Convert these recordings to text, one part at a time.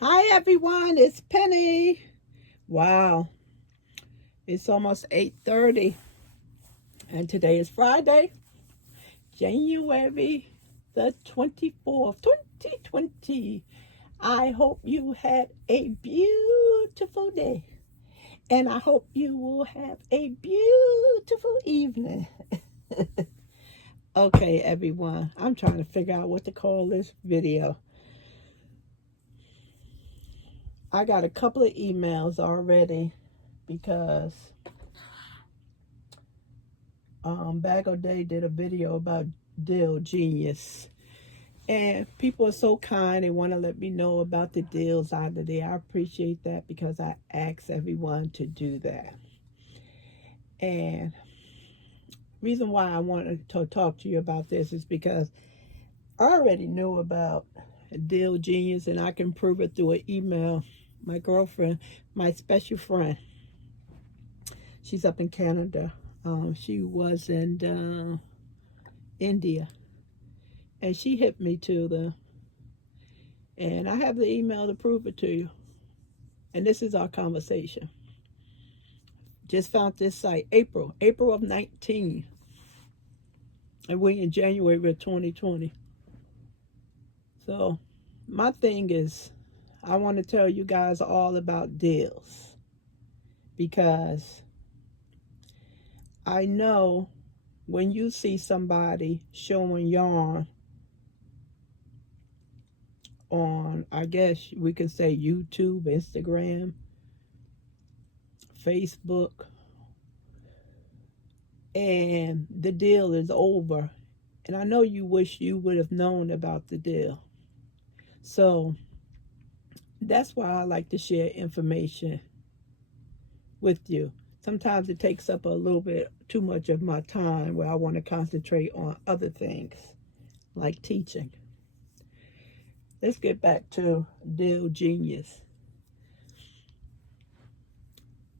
Hi everyone, it's Penny. Wow, it's almost 8:30 and today is Friday, January the 24th, 2020. I hope you had a beautiful day and I hope you will have a beautiful evening. Okay, everyone, I'm trying to figure out what to call this video. I got a couple of emails already because Bag O' Day did a video about Deal Genius. And people are so kind. They want to let me know about the deals out of there. I appreciate that because I ask everyone to do that. And reason why I wanted to talk to you about this is because I already knew about Deal Genius and I can prove it through an email. My girlfriend, my special friend, she's up in Canada. She was in India. And she hit me to them. And I have the email to prove it to you. And this is our conversation. Just found this site, April of 19. And we're in January of 2020. So my thing is, I want to tell you guys all about deals. Because I know when you see somebody showing yarn on, I guess we could say YouTube, Instagram, Facebook, and the deal is over. And I know you wish you would have known about the deal. So that's why I like to share information with you. Sometimes it takes up a little bit too much of my time where I want to concentrate on other things like teaching. Let's get back to Deal Genius.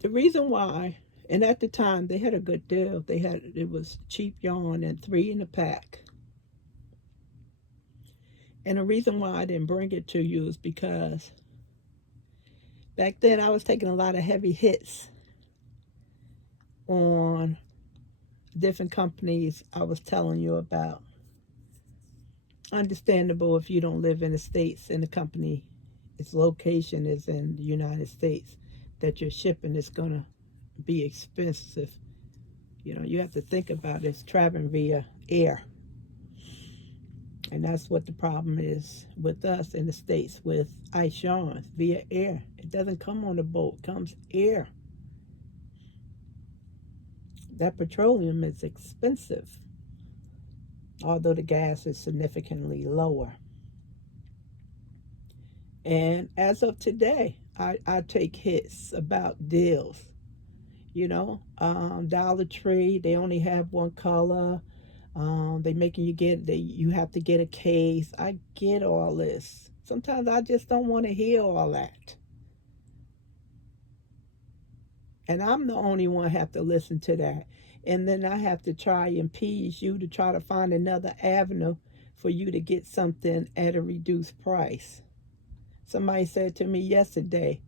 The reason why, and at the time they had a good deal. It was cheap yarn and 3 in a pack. And the reason why I didn't bring it to you is because back then I was taking a lot of heavy hits on different companies I was telling you about. Understandable if you don't live in the States and the company, its location is in the United States, that your shipping is going to be expensive. You know, you have to think about it. It's traveling via air. And that's what the problem is with us in the States with ice yarn, via air. It doesn't come on a boat, it comes air. That petroleum is expensive, although the gas is significantly lower. And as of today, I take hits about deals. You know, Dollar Tree, they only have one color. They making you have to get a case. I get all this. Sometimes I just don't want to hear all that. And I'm the only one have to listen to that. And then I have to try and appease you to try to find another avenue for you to get something at a reduced price. Somebody said to me yesterday,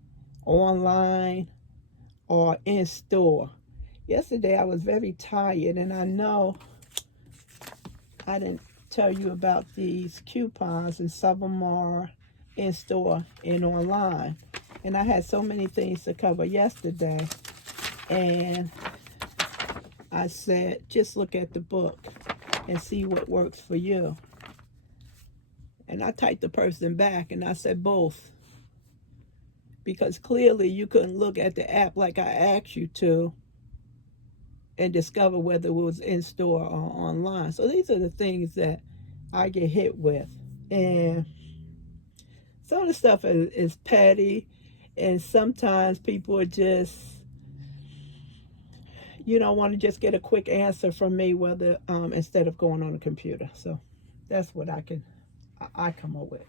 online or in store. Yesterday I was very tired, and I know I didn't tell you about these coupons, and some of them are in store and online. And I had so many things to cover yesterday, and I said, just look at the book and see what works for you. And I typed the person back and I said both. Because clearly you couldn't look at the app like I asked you to and discover whether it was in store or online. So these are the things that I get hit with. And some of the stuff is petty, and sometimes people are just, you know, want to just get a quick answer from me, whether instead of going on a computer. So that's what I come up with.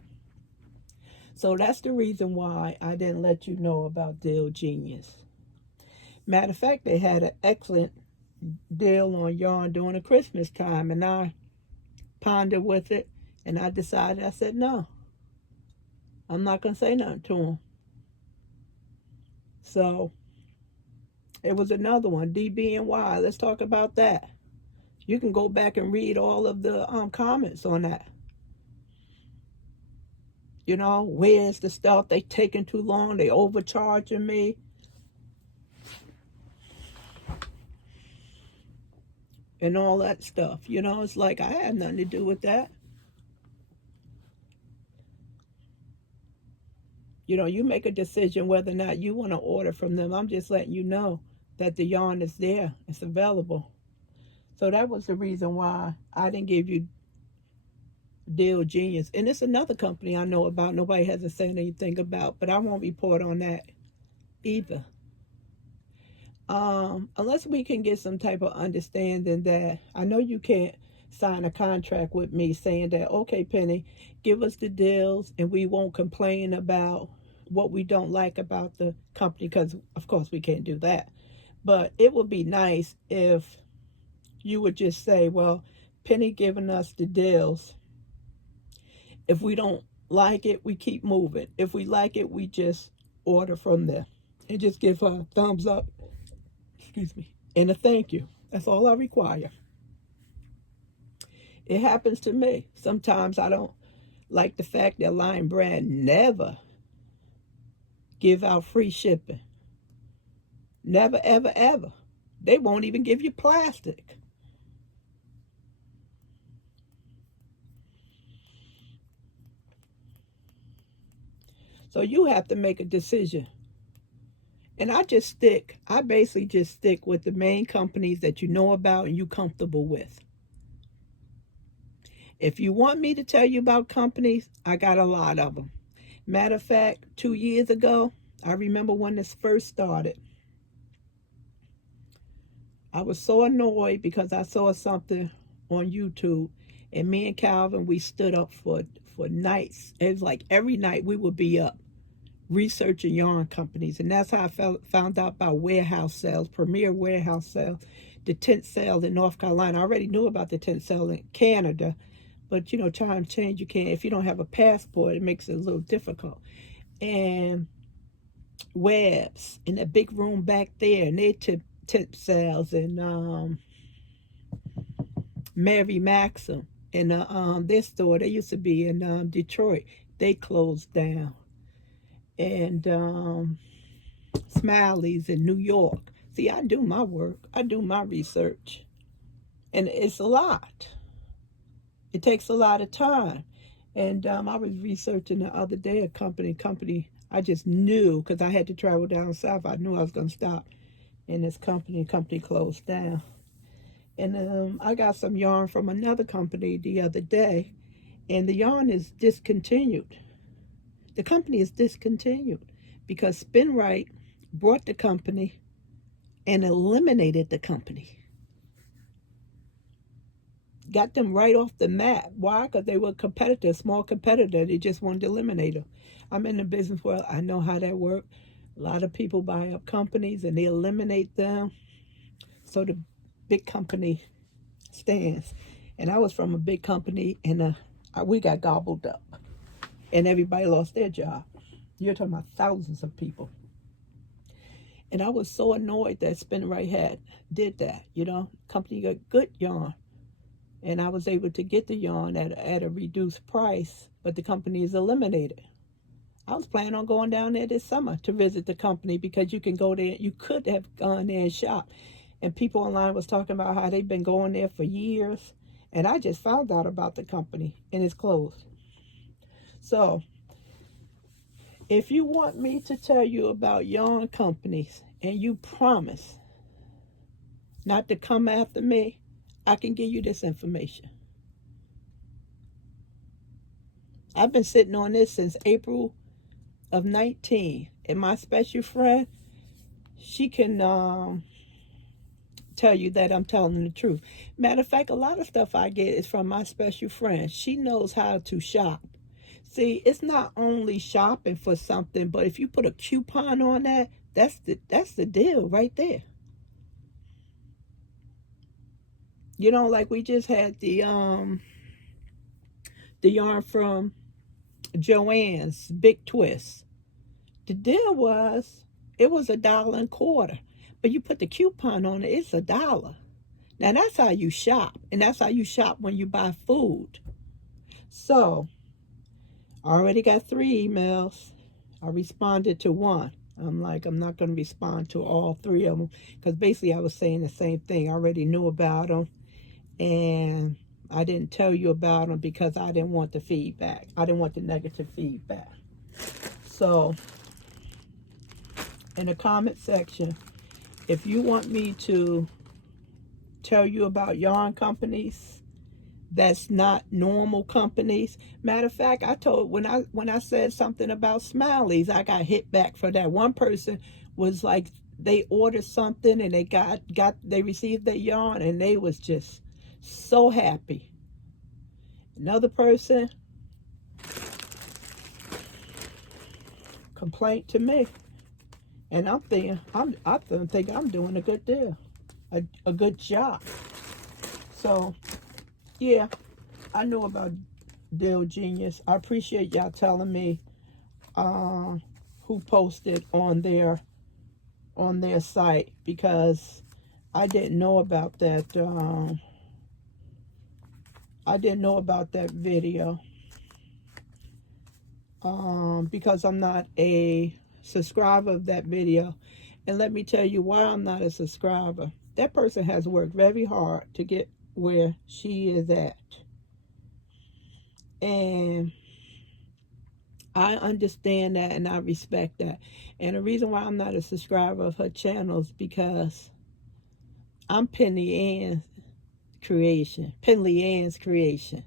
So that's the reason why I didn't let you know about Deal Genius. Matter of fact, they had an excellent deal on yarn during the Christmas time, and I pondered with it, and I decided, I said no. I'm not going to say nothing to them. So it was another one, DBNY. Let's talk about that. You can go back and read all of the comments on that. You know, where's the stuff? They taking too long. They overcharging me. And all that stuff. You know, it's like I had nothing to do with that. You know, you make a decision whether or not you want to order from them. I'm just letting you know that the yarn is there. It's available. So that was the reason why I didn't give you Deal Genius. And it's another company I know about. Nobody hasn't said anything about, but I won't report on that either. Unless we can get some type of understanding that I know you can't sign a contract with me saying that, okay, Penny, give us the deals and we won't complain about what we don't like about the company, because of course we can't do that. But it would be nice if you would just say, well, Penny giving us the deals. If we don't like it, we keep moving. If we like it, we just order from there. And just give her a thumbs up, excuse me, and a thank you. That's all I require. It happens to me. Sometimes I don't like the fact that Lion Brand never give out free shipping. Never, ever, ever. They won't even give you plastic. So you have to make a decision. And I basically just stick with the main companies that you know about and you comfortable with. If you want me to tell you about companies, I got a lot of them. Matter of fact, 2 years ago, I remember when this first started, I was so annoyed because I saw something on YouTube, and me and Calvin, we stood up for nights. It was like every night we would be up researching yarn companies, and that's how I found out about warehouse sales, Premier Warehouse Sales, the tent sale in North Carolina. I already knew about the tent sale in Canada, but you know, time change, you can't, if you don't have a passport, it makes it a little difficult. And Webb's in that big room back there, and they tent sales, and Mary Maxim in their store. They used to be in Detroit. They closed down. And Smiley's in New York. See, I do my work. I do my research. And it's a lot. It takes a lot of time. And I was researching the other day a company I just knew, because I had to travel down south. I knew I was going to stop in this company. Company closed down. And I got some yarn from another company the other day, and the yarn is discontinued. The company is discontinued because SpinRite bought the company and eliminated the company. Got them right off the map. Why? Because they were a competitor, a small competitor. They just wanted to eliminate them. I'm in the business world. I know how that works. A lot of people buy up companies and they eliminate them, so the big company stands. And I was from a big company, and we got gobbled up, and everybody lost their job. You're talking about thousands of people. And I was so annoyed that SpinRite did that. You know, company got good yarn, and I was able to get the yarn at a reduced price, but the company is eliminated. I was planning on going down there this summer to visit the company, because you can go there. You could have gone there and shop. And people online was talking about how they've been going there for years. And I just found out about the company, and it's closed. So if you want me to tell you about yarn companies and you promise not to come after me, I can give you this information. I've been sitting on this since April of 19. And my special friend, she can tell you that I'm telling the truth. Matter of fact, a lot of stuff I get is from my special friend. She knows how to shop. See, it's not only shopping for something, but if you put a coupon on that, that's the deal right there. You know, like we just had the yarn from Joann's Big Twist. The deal was, it was $1.25, but you put the coupon on it, it's $1. Now that's how you shop, and that's how you shop when you buy food. So, I already got 3 emails. I responded to one. I'm like, I'm not going to respond to all 3 of them, because basically I was saying the same thing. I already knew about them, and I didn't tell you about them because I didn't want the feedback. I didn't want the negative feedback. So, in the comment section, if you want me to tell you about yarn companies that's not normal companies. Matter of fact, I told when I said something about Smileys, I got hit back for that. One person was like, they ordered something and they received their yarn and they was just so happy. Another person complained to me, and I'm thinking I think I'm doing a good deal, a good job. So yeah, I know about Deal Genius. I appreciate y'all telling me who posted on their site, because I didn't know about that. I didn't know about that video because I'm not a subscriber of that video. And let me tell you why I'm not a subscriber. That person has worked very hard to get where she is at. And I understand that and I respect that. And the reason why I'm not a subscriber of her channel is because I'm Penley-Ann's creation. Penley-Ann's creation.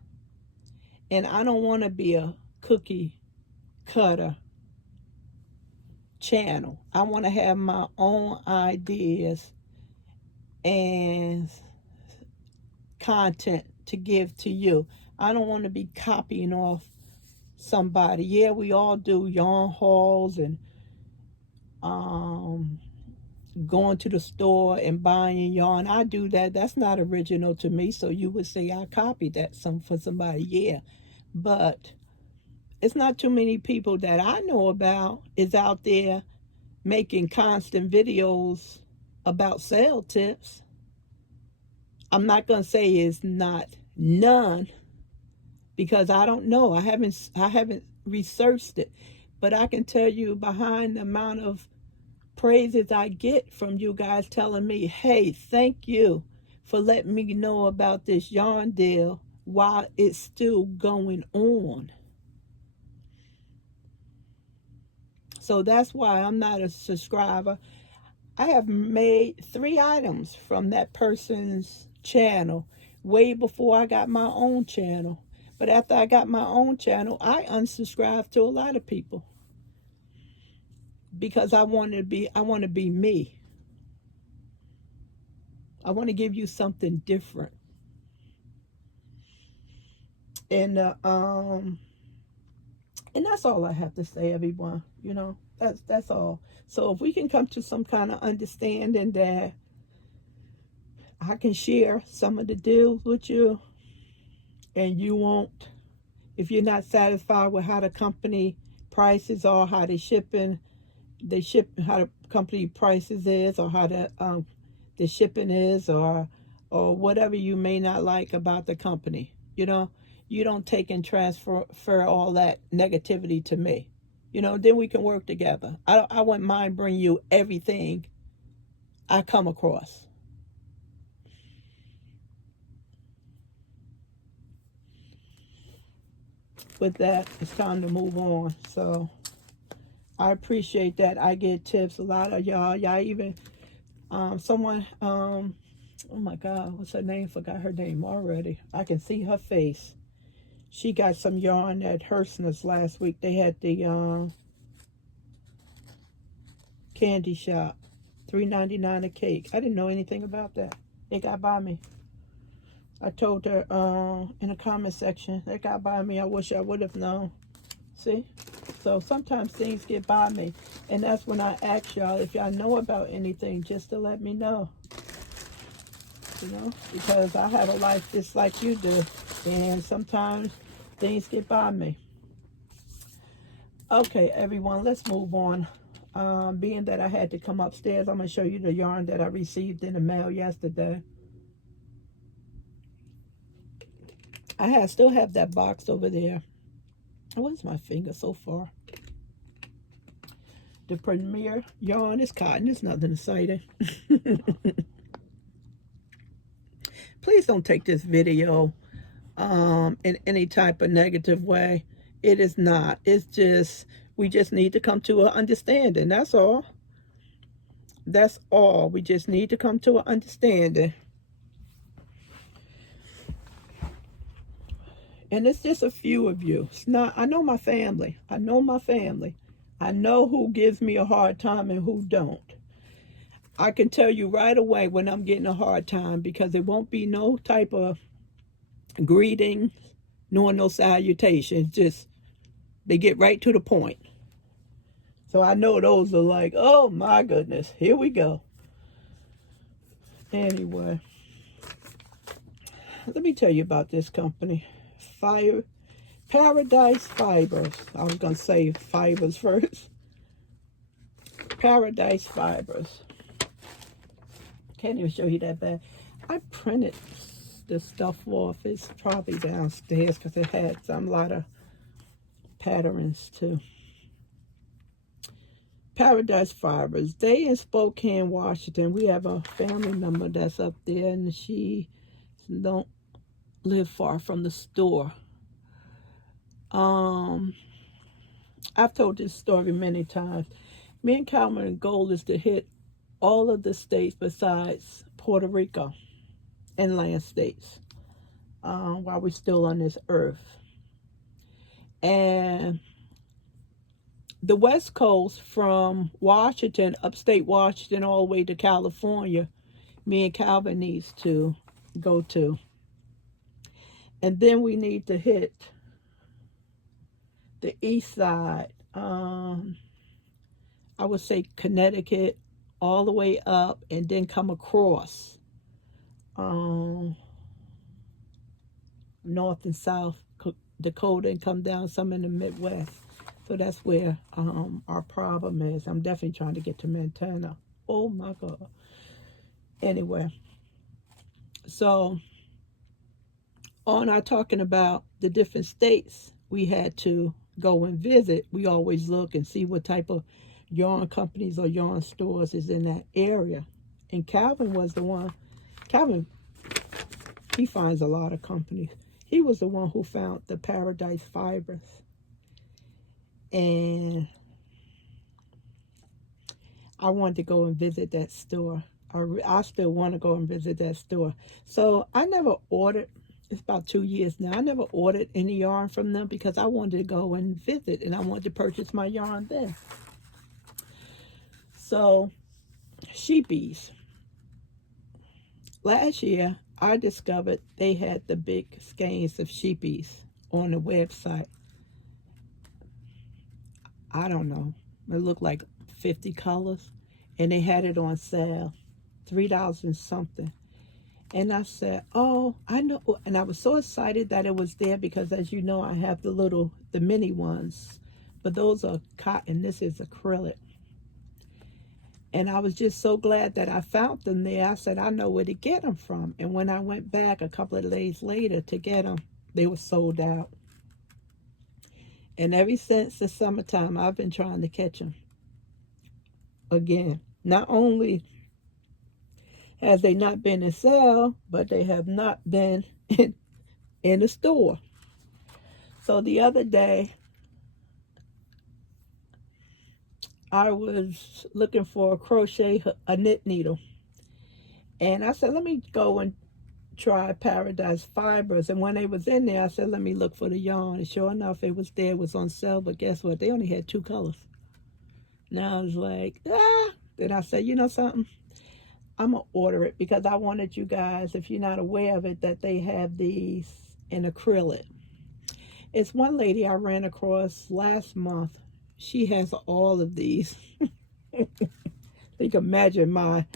And I don't want to be a cookie cutter channel. I want to have my own ideas and content to give to you. I don't want to be copying off somebody. Yeah, we all do yarn hauls and going to the store and buying yarn. I do that. That's not original to me. So you would say I copied that for somebody. Yeah, but it's not too many people that I know about is out there making constant videos about sale tips. I'm not going to say it's not none, because I don't know. I haven't researched it, but I can tell you behind the amount of praises I get from you guys telling me, hey, thank you for letting me know about this yarn deal while it's still going on. So that's why I'm not a subscriber. I have made 3 items from that person's channel way before I got my own channel. But after I got my own channel, I unsubscribed to a lot of people because I want to be me. I want to give you something different. And that's all I have to say, everyone. You know, that's all. So if we can come to some kind of understanding that I can share some of the deals with you, and you won't, if you're not satisfied with how the company prices are, how how the company prices is, or how the shipping is, or whatever you may not like about the company, you know, you don't take and transfer all that negativity to me. You know, then we can work together. I wouldn't mind bringing you everything I come across. With that, it's time to move on. So I appreciate that. I get tips. A lot of y'all even someone oh my God, what's her name? Forgot her name already. I can see her face. She got some yarn at Herstner's last week. They had the candy shop, $3.99 a cake. I didn't know anything about that. It got by me. I told her in the comment section, it got by me. I wish I would have known. See? So sometimes things get by me. And that's when I ask y'all, if y'all know about anything, just to let me know. You know? Because I have a life just like you do. And sometimes things get by me. Okay, everyone, let's move on. Being that I had to come upstairs, I'm going to show you the yarn that I received in the mail yesterday. I still have that box over there. Where's my finger so far? The Premier yarn is cotton. It's nothing exciting. Please don't take this video in any type of negative way. It is not. It's just, we just need to come to an understanding. That's all. That's all. We just need to come to an understanding. And it's just a few of you. It's not, I know my family. I know my family. I know who gives me a hard time and who don't. I can tell you right away when I'm getting a hard time, because it won't be no type of greeting, nor no salutations. Just, they get right to the point. So I know those are like, oh my goodness, here we go. Anyway, let me tell you about this company. Paradise Fibers. I was going to say fibers first. Paradise Fibers. Can't even show you that bad. I printed the stuff off. It's probably downstairs because it had a lot of patterns too. Paradise Fibers. They in Spokane, Washington. We have a family member that's up there, and she don't live far from the store. I've told this story many times. Me and Calvin's goal is to hit all of the states besides Puerto Rico, inland states, while we're still on this earth. And the West Coast, from Washington, upstate Washington, all the way to California, me and Calvin needs to go to. And then we need to hit the east side. I would say Connecticut, all the way up, and then come across North and South Dakota, and come down some in the Midwest. So that's where our problem is. I'm definitely trying to get to Montana. Oh my God. Anyway, so on our talking about the different states we had to go and visit, we always look and see what type of yarn companies or yarn stores is in that area. And Calvin was the one. Calvin, he finds a lot of companies. He was the one who found the Paradise Fibers. And I wanted to go and visit that store. I still want to go and visit that store. So I never ordered. It's about 2 years now. I never ordered any yarn from them because I wanted to go and visit, and I wanted to purchase my yarn then. So, Scheepjes. Last year, I discovered they had the big skeins of Scheepjes on the website. I don't know. It looked like 50 colors, and they had it on sale, $3 and something. And I said, oh, I know. And I was so excited that it was there because, as you know, I have the mini ones. But those are cotton. This is acrylic. And I was just so glad that I found them there. I said, I know where to get them from. And when I went back a couple of days later to get them, they were sold out. And ever since the summertime, I've been trying to catch them again. Not only has they not been in sale, but they have not been in the store. So the other day, I was looking for a knit needle. And I said, let me go and try Paradise Fibers. And when they was in there, I said, let me look for the yarn. And sure enough, it was there. It was on sale. But guess what? They only had 2 colors. Now I was like, Then I said, you know something? I'm going to order it because I wanted you guys, if you're not aware of it, that they have these in acrylic. It's one lady I ran across last month. She has all of these. You can imagine my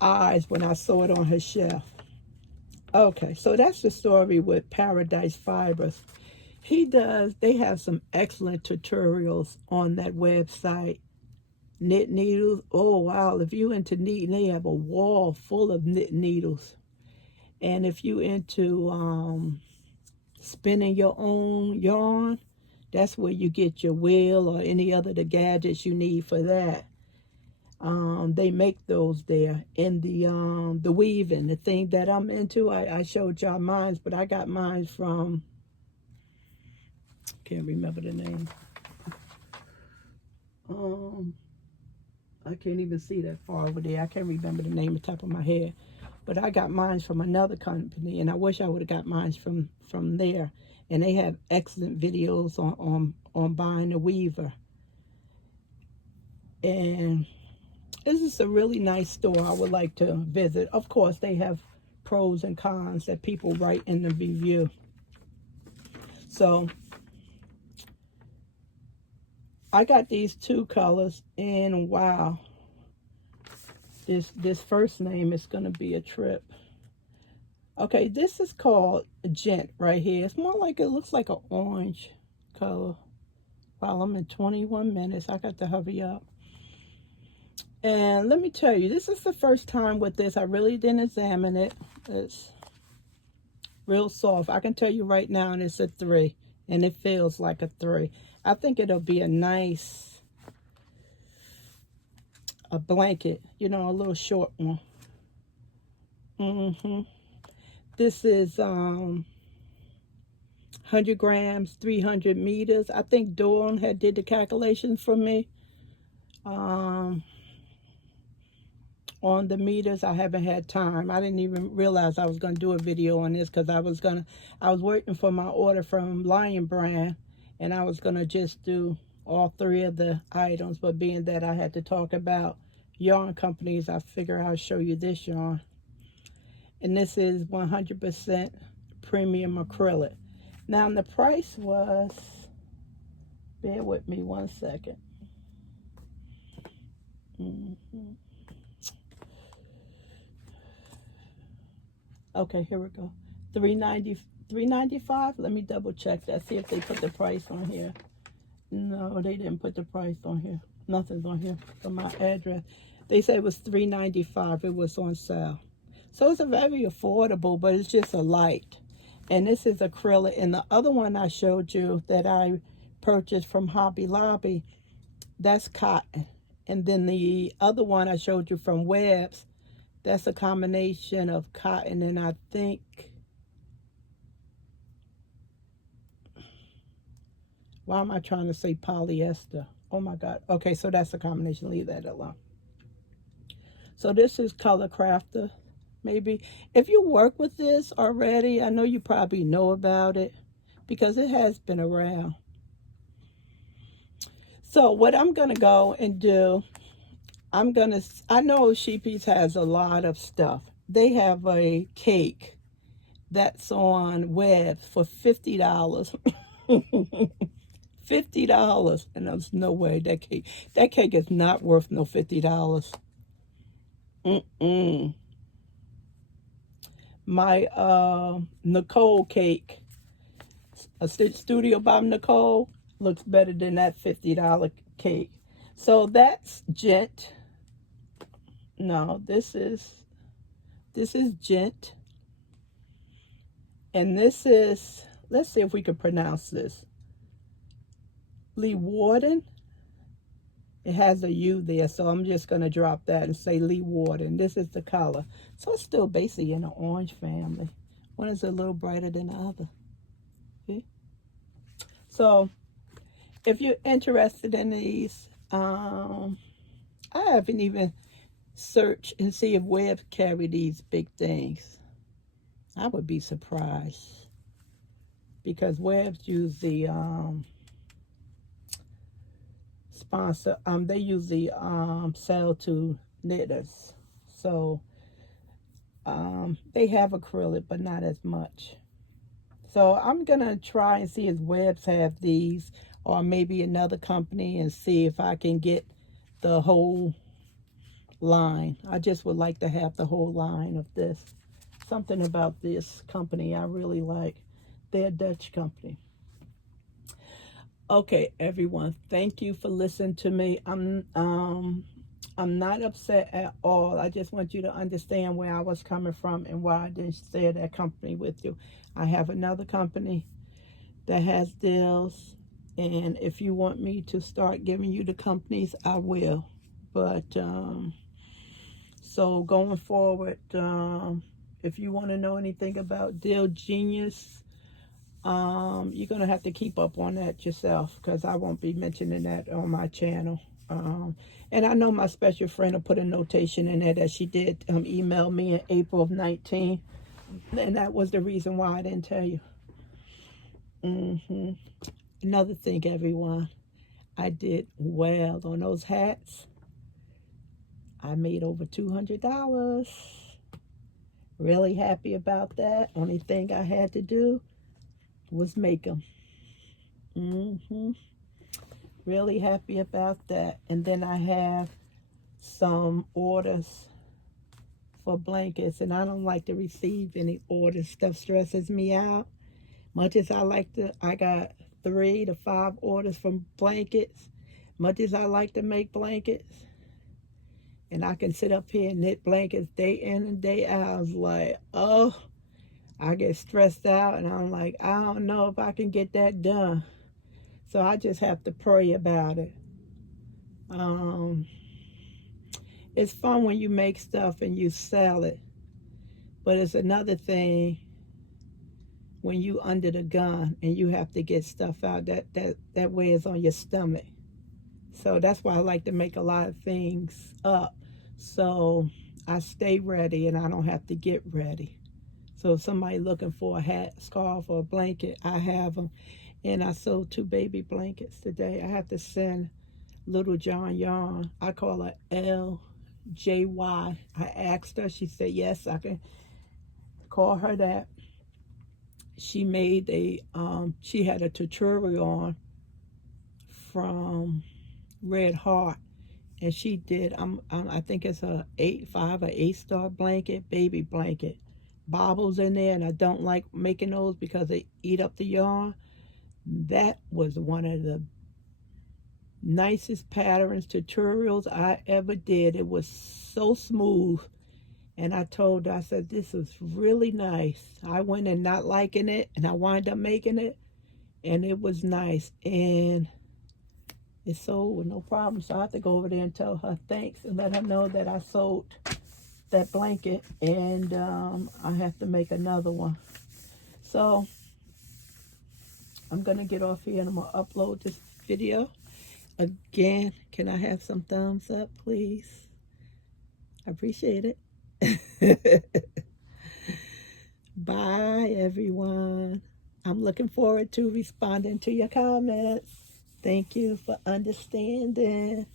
eyes when I saw it on her shelf. Okay, so that's the story with Paradise Fibers. They have some excellent tutorials on that website. Knit needles. Oh, wow. If you into knitting, they have a wall full of knit needles. And if you into spinning your own yarn, that's where you get your wheel or any other the gadgets you need for that. They make those there. In the weaving, the thing that I'm into, I showed y'all mine, but I got mine from, can't remember the name. I can't even see that far over there. I can't remember the name on top of my head. But I got mine from another company, and I wish I would have got mine from there. And they have excellent videos on buying a weaver. And this is a really nice store I would like to visit. Of course, they have pros and cons that people write in the review. So I got these two colors, and wow, this first name is going to be a trip. Okay, this is called Gent right here. It's more like, it looks like an orange color. Wow, I'm in 21 minutes. I got to hurry up. And let me tell you, this is the first time with this. I really didn't examine it. It's real soft. I can tell you right now, and it's a 3, and it feels like a 3. I think it'll be a nice blanket, you know, a little short one. This is 100 grams, 300 meters. I think Dawn had did the calculations for me. On the meters, I haven't had time. I didn't even realize I was going to do a video on this, because I was waiting for my order from Lion Brand, and I was going to just do all 3 of the items, but being that I had to talk about yarn companies, I figure I'll show you this yarn. And this is 100% premium acrylic. Now, the price was, bear with me one second. Okay, here we go. $3.95. Let me double check that. See if they put the price on here. No, they didn't put the price on here. Nothing's on here for my address. They said it was $3.95. It was on sale. So it's a very affordable, but it's just a light. And this is acrylic. And the other one I showed you that I purchased from Hobby Lobby, that's cotton. And then the other one I showed you from Webb's, that's a combination of cotton and I think, why am I trying to say polyester? Oh my God. Okay, so that's a combination. Leave that alone. So this is Color Crafter. Maybe if you work with this already, I know you probably know about it because it has been around. So what I'm going to go and do, I know Scheepjes has a lot of stuff. They have a cake that's on Web for $50. $50. And there's no way that cake is not worth no $50. My Nicole cake, a Studio by Nicole, looks better than that $50 cake. So that's Gent. No, this is Gent. And this is, let's see if we can pronounce this. Lee Warden. It has a U there, so I'm just going to drop that and say Lee Warden. This is the color. So it's still basically in the orange family. One is a little brighter than the other. See? So if you're interested in these, I haven't even searched and see if Web carry these big things. I would be surprised because Web's use the sponsor. They usually sell to knitters, so they have acrylic, but not as much. So I'm gonna try and see if Webb's have these, or maybe another company, and see if I can get the whole line. I just would like to have the whole line of this. Something about this company I really like. They're a Dutch company. Okay, everyone, thank you for listening to me. I'm not upset at all. I just want you to understand where I was coming from and why I didn't share that company with you. I have another company that has deals, and if you want me to start giving you the companies, I will. But so going forward, if you want to know anything about Deal Genius, you're gonna have to keep up on that yourself, because I won't be mentioning that on my channel. And I know my special friend will put a notation in there that she did email me in April of 19, and that was the reason why I didn't tell you. Another thing, everyone, I did well on those hats. I made over $200. Really happy about that. Only thing I had to do was make them. Really happy about that. And then I have some orders for blankets, and I don't like to receive any orders. Stuff stresses me out. Much as I got 3 to 5 orders from blankets. Much as I like to make blankets, and I can sit up here and knit blankets day in and day out, I was like, oh, I get stressed out, and I'm like, I don't know if I can get that done. So I just have to pray about it. It's fun when you make stuff and you sell it, but it's another thing when you under the gun and you have to get stuff out that weighs on your stomach. So that's why I like to make a lot of things up, so I stay ready and I don't have to get ready. So if somebody looking for a hat, scarf, or a blanket, I have them. And I sold 2 baby blankets today. I have to send Little John Yarn. I call her LJY. I asked her. She said, yes, I can call her that. She made she had a tutorial on from Red Heart. And she did, I think it's a 5 or 8-star blanket, baby blanket. Bobbles in there, and I don't like making those because they eat up the yarn. That was one of the nicest patterns tutorials I ever did. It was so smooth, and I told her, I said, this is really nice. I went in not liking it, and I wound up making it, and it was nice, and it sold with no problem. So I have to go over there and tell her thanks and let her know that I sold that blanket, and I have to make another one. So I'm gonna get off here and I'm gonna upload this video. Again, can I have some thumbs up, please? I appreciate it. Bye, everyone. I'm looking forward to responding to your comments. Thank you for understanding.